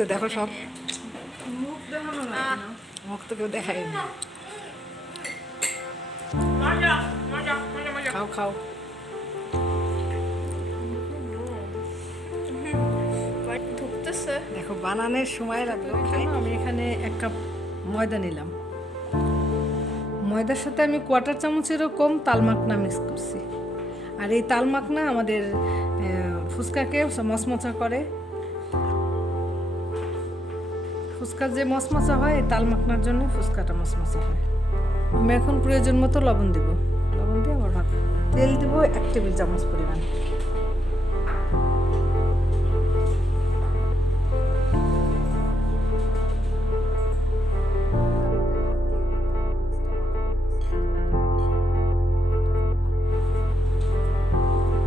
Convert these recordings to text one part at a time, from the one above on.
তো দেখো সব মুখ দেখানো লাগে না। মুখ তো কেউ দেখায়নি। খাও খাও। ঢুকতেছে। দেখো বানানোর সময় লাগলো খাই। আমি এখানে 1 কাপ ময়দা নিলাম। ময়দার সাথে আমি 1/4 চামচেরও কম তালমাখনা মিক্স করছি। আর এই তালমাখনা আমাদের ফুচকাকে মচমচা করে। ফুচকা যে মচমচা হয় এই তালমাখনার জন্য ফুচকাটা মচমচা হয়। আমি এখন প্রয়োজন মতো লবণ দিব। লবণ দিয়ে আবার ভাগ তেল দিব 1 টেবিল চামচ পরিমাণ।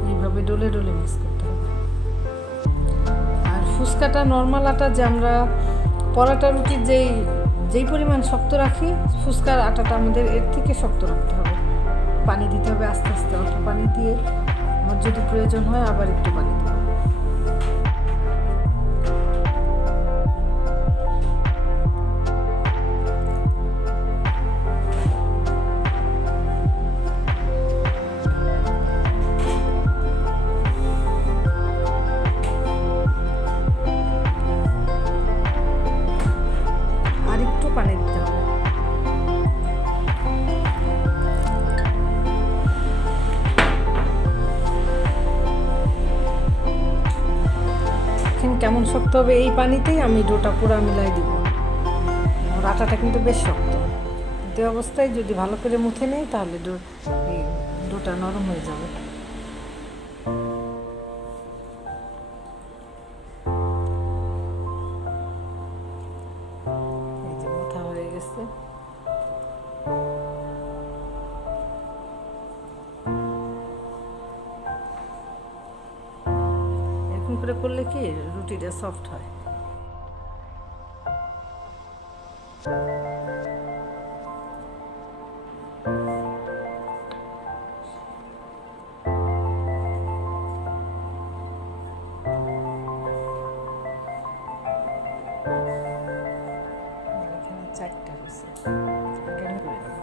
এইভাবে ডলে ডলে মিক্স করতে হবে। আর ফুচকাটা নর্মাল আটা যে আমরা পরাটা রুটির যেই পরিমাণ শক্ত রাখি, ফুচকার আটাটা আমাদের এর থেকে শক্ত রাখতে হবে। পানি দিতে হবে আস্তে আস্তে, অল্প পানি দিয়ে আমার যদি প্রয়োজন হয় আবার একটু পানি দেবো। আর একটু পানি দিতে হবে। কেমন শক্ত হবে এই পানিতেই আমি ডোটা পুরো মিলাই দিব। আর আটাটা কিন্তু বেশ শক্ত। এই অবস্থায় যদি ভালো করে মুথে নেই তাহলে ডোটা নরম হয়ে যাবে। এই যে মুথা হয়ে গেছে। এরকম করে করলে কি রুটিটা সফট হয়। এখানে 4টা হয়েছে। এখানে করে দেবো।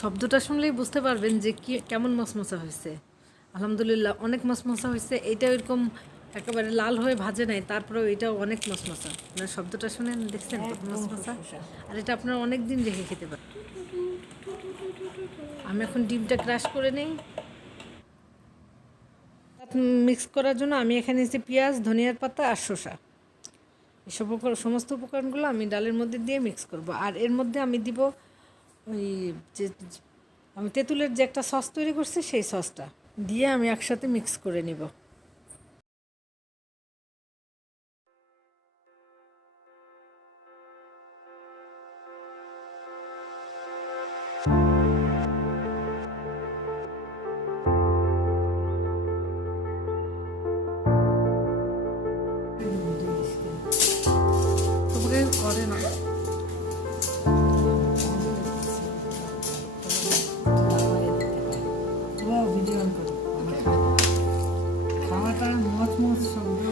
শব্দটা শুনলেই বুঝতে পারবেন যে কি কেমন মশমশা হয়েছে। আলহামদুলিল্লাহ অনেক মশমশা হয়েছে। এইটা এরকম একেবারে লাল হয়ে ভাজে নাই, তারপরেও এটাও অনেক মশমশা। আপনার শব্দটা শুনেন, দেখছেন কত মশমশা। আর এটা আপনারা অনেক দিন রেখে খেতে পারেন। আমি এখন ডিমটা ক্রাশ করে নেই। মিক্স করার জন্য আমি এখানে নিয়েছি পেঁয়াজ, ধনিয়ার পাতা আর শসা। এসব সমস্ত উপকরণগুলো আমি ডালের মধ্যে দিয়ে মিক্স করব। আর এর মধ্যে আমি দিব ওই যে আমি তেঁতুলের যে একটা সস তৈরি করছি সেই সসটা দিয়ে আমি একসাথে মিক্স করে নিব। তোমাকে করে না ভিডিও অন করো। খাওয়াটা মচ মচ শব্দ